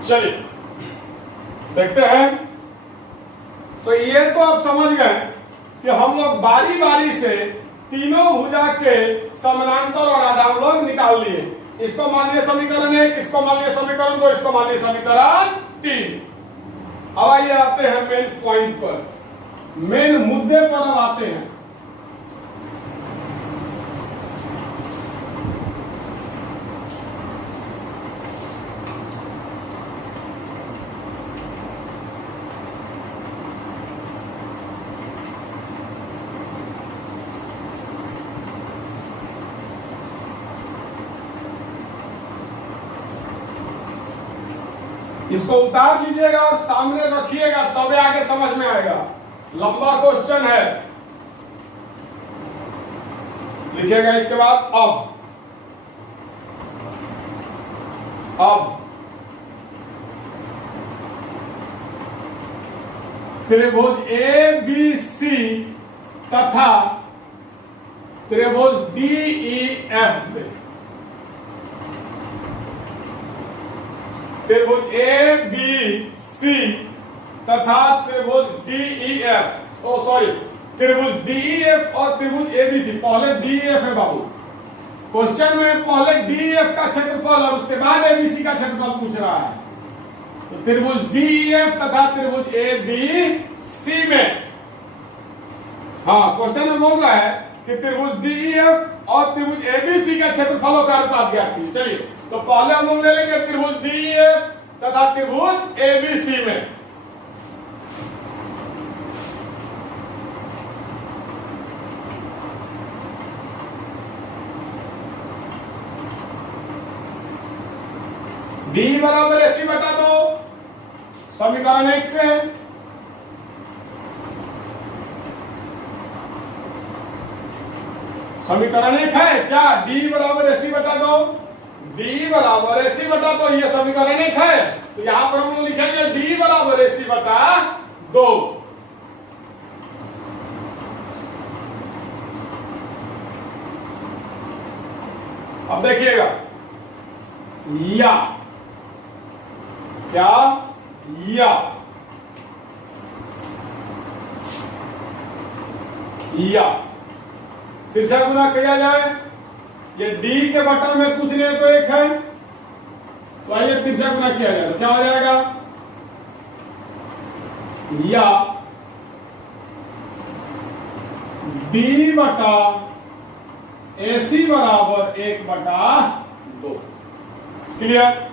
चलिए देखते हैं। तो ये तो आप समझ गए कि हम लोग बारी बारी से तीनों भुजा के समानांतर और आधार निकाल लिए। इसको मान लिया समीकरण 1, इसको मान लिया समीकरण 2, इसको मान लिया समीकरण 3। अब आइए आते हैं मेन पॉइंट पर, मेन मुद्दे पर अब आते हैं। इसको उतार लीजिएगा और सामने रखिएगा, तबे आगे समझ में आएगा। लंबा क्वेश्चन है, लिखिएगा। इसके बाद अब त्रिभुज ए बी सी तथा त्रिभुज डी ई एफ में, त्रिभुज ए बी सी तथा त्रिभुज डी ई एफ, ओ सॉरी, त्रिभुज डी ई एफ और त्रिभुज ए बी सी। पहले डी ई एफ है बाबू, क्वेश्चन में पहले डी ई एफ का क्षेत्रफल और उसके बाद ए बी सी का क्षेत्रफल पूछ रहा है। तो त्रिभुज डी ई एफ तथा त्रिभुज ए बी सी में, हाँ क्वेश्चन में बोल रहा है कि त्रिभुज डी ई एफ और त्रिभुज ए बी सी का क्षेत्रफलों का अनुपात ज्ञात कीजिए। चलिए तो पहले हम लोग ले लेंगे त्रिभुज डी ई एफ तथा त्रिभुज ए बी सी में। डी बराबर ए सी बटा 2 समीकरण 1 से, समीकरण 1 है क्या? डी बराबर ए सी बटा 2, डी बराबर ए सी बटा 2, ये समीकरण 1 है। तो यहां पर हम लिखेंगे डी बराबर ए सी बटा 2। अब देखिएगा, या क्या, या तिरछा गुना किया जाए। ये डी के बटन में कुछ नहीं तो 1 है, तो आइए तिरछा गुना किया जाए तो क्या हो जाएगा? या डी बटा ए सी बराबर 1 बटा 2। क्लियर?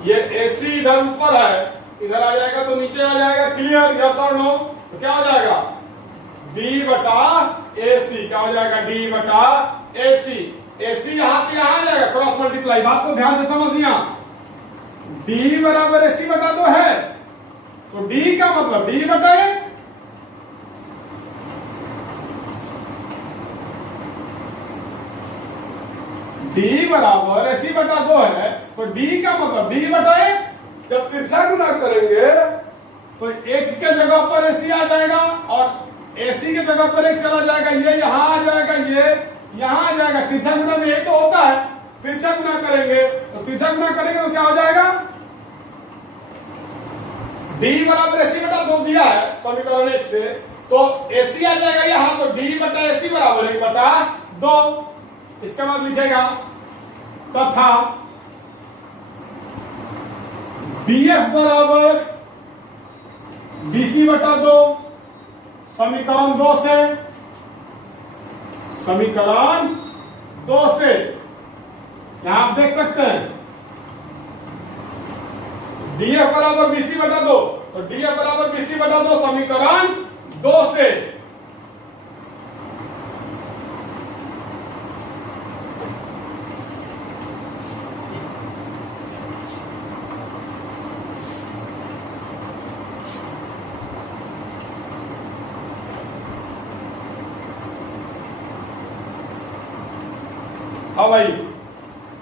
ये ए सी इधर ऊपर है, इधर आ जाएगा तो नीचे आ जाएगा। क्लियर? यस और नो? तो क्या हो जाएगा? डी बटा ए सी, क्या हो जाएगा? डी बटा ए सी। ए सी यहां से यहां आ जाएगा, क्रॉस मल्टीप्लाई। बात को ध्यान से समझिए। डी बराबर ए सी बटा 2 है, तो डी का मतलब डी बटा 1। डी बराबर ए सी बटा 2 है, तो डी का मतलब डी बटा 1। जब तिरछा गुना करेंगे तो 1 के जगह पर ए सी आ जाएगा और एसी की जगह पर 1 चला जाएगा, ये यहां आ जाएगा, ये यहां आ जाएगा। तिरछा गुना में यही तो होता है। तिरछा गुना करेंगे तो तिरछा गुना करेंगे तो क्या हो जाएगा? डी बराबर एसी बटा 2 दिया है समीकरण 1 से, तो एसी आ जाएगा यहां, तो डी बटा एसी बराबर 1 बटा 2। इसके बाद लिखेगा तथा डीएफ बराबर बीसी बटा 2 समीकरण 2 से, समीकरण 2 से यहां आप देख सकते हैं डीएफ बराबर बीसी बटा 2, तो डीएफ बराबर बीसी बटा 2 समीकरण 2 से। हाँ भाई,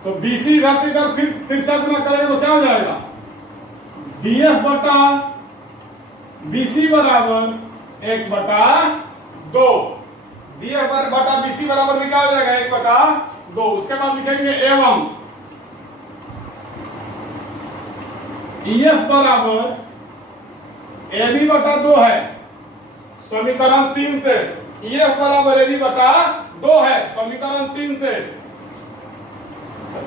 तो बीसी इधर से इधर फिर तिरछा गुना करेंगे तो क्या हो जाएगा? डीएफ बटा बीसी बराबर 1 बटा 2। डीएफ बटा बीसी बराबर भी क्या हो जाएगा? 1 बटा 2। उसके बाद लिखेंगे एवं EF बराबर AB बटा 2 है समीकरण 3 से। EF बराबर AB बटा 2 है समीकरण 3 से।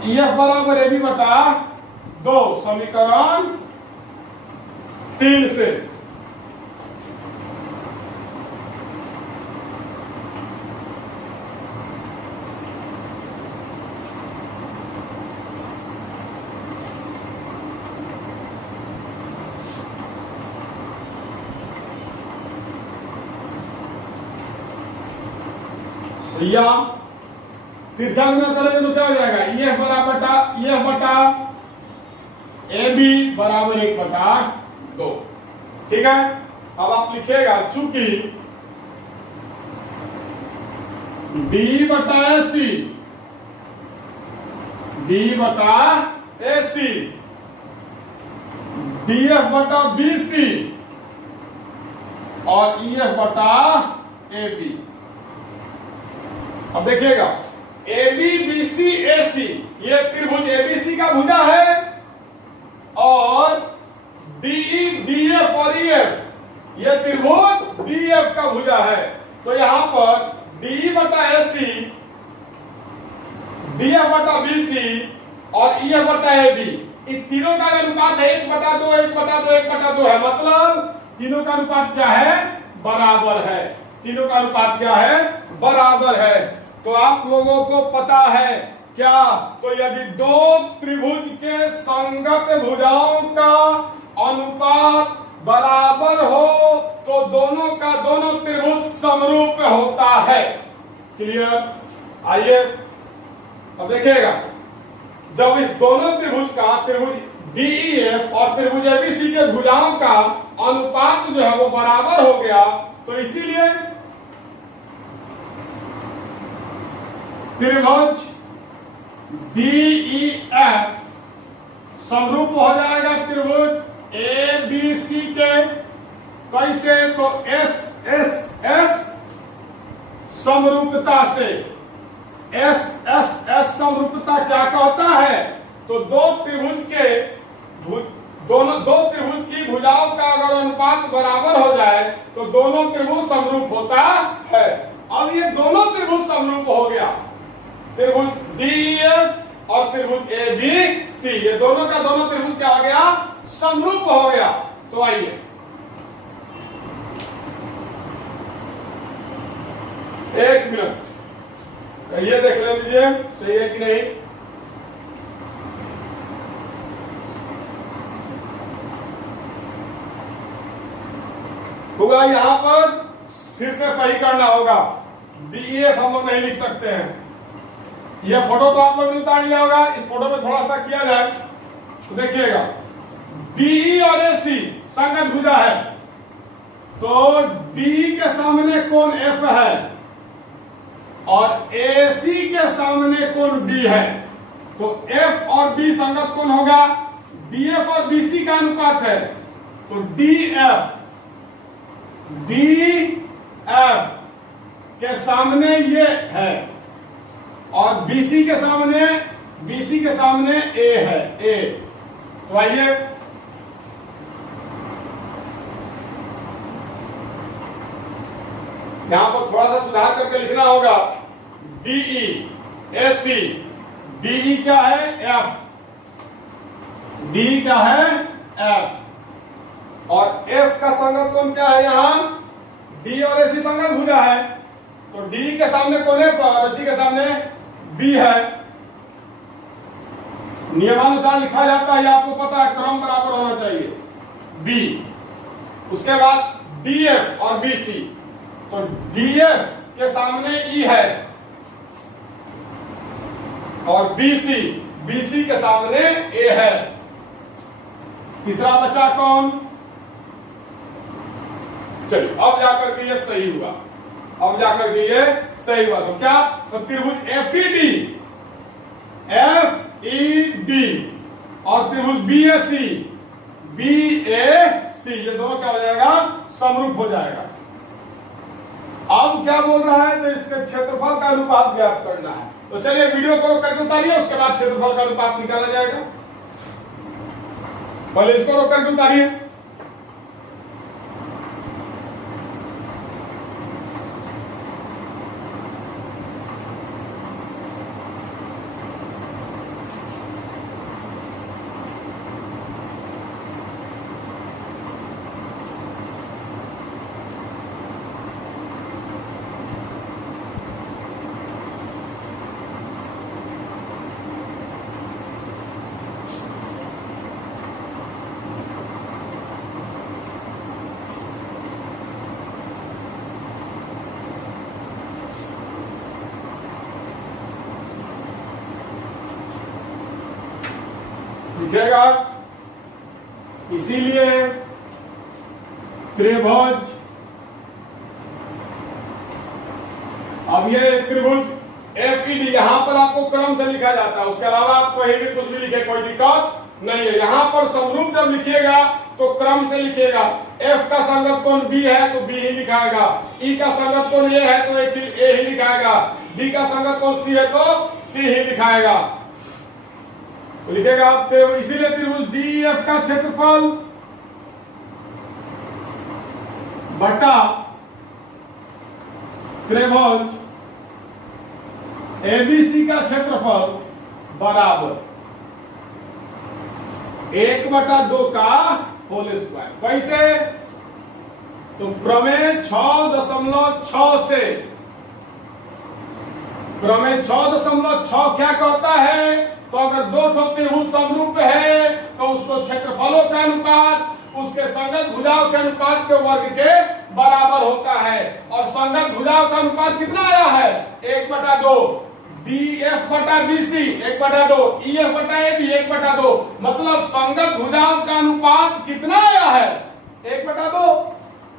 EF बराबर AB बटा 2 समीकरण 3 से। या फिर से अंग्रेज करेंगे तो क्या हो जाएगा, EF बटा AB बराबर 1 बटा 2। ठीक है, अब आप लिखिएगा चूंकि D बटा AC DF बटा BC और EF बटा AB। अब देखिएगा AB BC AC ये त्रिभुज ABC का भुजा है और DE DF और EF ये त्रिभुज DF का भुजा है। तो यहां पर DE बटा AC DF बटा BC और EF बटा AB इन तीनों का अनुपात है 1 बटा 2 1 बटा 2 1 बटा 2 है। मतलब तीनों का अनुपात क्या है, बराबर है। तीनों का अनुपात क्या है, बराबर है। तो आप लोगों को पता है क्या, तो यदि दो त्रिभुज के संगत भुजाओं का अनुपात बराबर हो तो दोनों का दोनों त्रिभुज समरूप होता है। क्लियर? आइए अब देखिएगा, जब इस दोनों त्रिभुज DEF और त्रिभुज ABC के भुजाओं का अनुपात जो है वो बराबर हो गया, तो इसीलिए त्रिभुज DEF समरूप हो जाएगा त्रिभुज ABC के। कैसे? तो S समरूपता से। S समरूपता क्या कहता है, तो दो त्रिभुज की भुजाओं का अगर अनुपात बराबर हो जाए तो दोनों त्रिभुज समरूप होता है। अब ये दोनों त्रिभुज समरूप हो गया, त्रिभुज DEF और त्रिभुज ABC ये दोनों का दोनों त्रिभुज क्या हो गया, समरूप हो गया। तो आइए एक मिनट ये देख लीजिए सही है कि नहीं। होगा यहां पर फिर से सही करना होगा। DEF हम लोग नहीं लिख सकते हैं। यह फोटो तो आप लोगों ने उतार लिया होगा, इस फोटो में थोड़ा सा किया जाए तो देखिएगा DE और AC संगत भुजा है, तो D के सामने कोण F है और AC के सामने कोण B है, तो F और B संगत कोण होगा। DF और BC का अनुपात है, तो DF के सामने ये है और BC के सामने A है, A। तो आइए यहां पर थोड़ा सा सुधार करके लिखना होगा। DE AC DE क्या है, F, DE क्या है, F और F का संगत कोण क्या है, यहां D और AC संगत भुजा है, तो D के सामने कोण F और AC के सामने B है। नियमानुसार लिखा जाता है, आपको पता है क्रम बराबर होना चाहिए। B उसके बाद DF और BC, तो DF के सामने E है और BC के सामने A है। तीसरा बचा कौन? चलिए अब जाकर के ये सही हुआ, तो क्या, तो त्रिभुज FED और त्रिभुज BAC ये दोनों क्या हो जाएगा, समरूप हो जाएगा। अब क्या बोल रहा है, तो इसके क्षेत्रफल का अनुपात ज्ञात करना है। तो चलिए वीडियो को करके उतारिए, उसके बाद क्षेत्रफल का अनुपात निकाला जाएगा। पहले इसको रोक करके उतारिए। लिखेगा इसीलिए त्रिभुज, अब ये त्रिभुज एफईडी यहां पर आपको क्रम से लिखा जाता है, उसके अलावा आप कहीं भी कुछ भी लिखे कोई दिक्कत नहीं है। यहां पर समरूप जब लिखिएगा तो क्रम से लिखिएगा। एफ का संगत कोण बी है तो बी ही लिखाएगा, ई का संगत कोण ए है तो ए ही लिखाएगा, डी का संगत कोण सी है तो सी ही लिखाएगा। तो लिखेगा आप इसीलिए त्रिभुज डीईएफ का क्षेत्रफल बटा त्रिभुज एबीसी का क्षेत्रफल बराबर 1/2 का होल स्क्वायर। कैसे? तो प्रमेय 6.6 से प्रमेय 6.6 क्या कहता है? तो अगर दो त्रिभुज समरूप है तो उसको क्षेत्रफलों का अनुपात उसके संगत भुजाओं के अनुपात के वर्ग के बराबर होता है। और संगत भुजाओं का अनुपात कितना आया है? 1/2। डीएफ बटा बीसी 1/2, ईएफ बटा एबी 1/2। मतलब संगत भुजाओं का अनुपात कितना आया है? 1/2।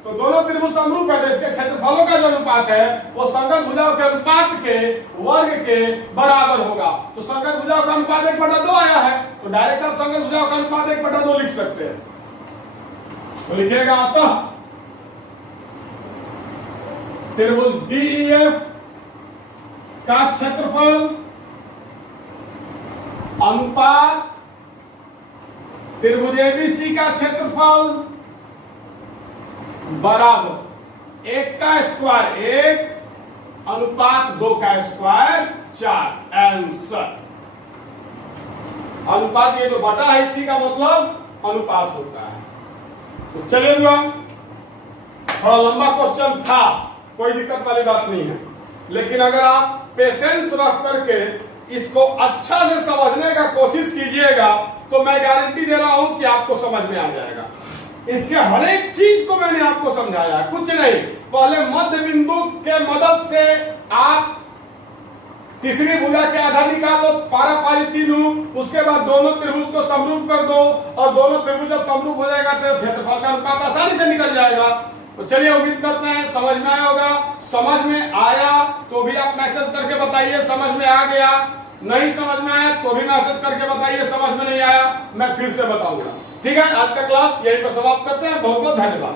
तो दोनों त्रिभुज समरूप है तो इसके क्षेत्रफलों का जो अनुपात है वो संगत भुजाओं के अनुपात के वर्ग के बराबर होगा। तो संगत भुजाओं का अनुपात 1/2 आया है तो डायरेक्ट आप संगत भुजाओं का अनुपात 1/2 लिख सकते हैं। तो लिखिएगा अतः त्रिभुज डीईएफ का क्षेत्रफल अनुपात त्रिभुज एबीसी का क्षेत्रफल बराबर 1 का स्क्वायर 1 अनुपात 2 का स्क्वायर 4। आंसर अनुपात ये जो बटा है इसी का मतलब अनुपात होता है। तो चलिए थोड़ा लंबा क्वेश्चन था, कोई दिक्कत वाली बात नहीं है, लेकिन अगर आप पेशेंस रख करके इसको अच्छा से समझने का कोशिश कीजिएगा तो मैं गारंटी दे रहा हूं कि आपको समझ में आ जाएगा। इसके हर एक चीज को मैंने आपको समझाया, कुछ नहीं। पहले मध्य बिंदु के मदद से आप तीसरी भुजा के आधा निकालो, पारापारी 3, उसके बाद दोनों त्रिभुज को समरूप कर दो और दोनों त्रिभुज जब समरूप हो जाएगा तो क्षेत्रफल का अनुपात आसानी से निकल जाएगा। तो चलिए उम्मीद करते हैं समझ में आया होगा। समझ में आया तो भी आप मैसेज करके बताइए समझ में आ गया, नहीं समझ में आया तो भी मैसेज करके बताइए समझ में नहीं आया, मैं फिर से बताऊंगा। ठीक है, आज का क्लास यहीं पर समाप्त करते हैं। बहुत बहुत धन्यवाद।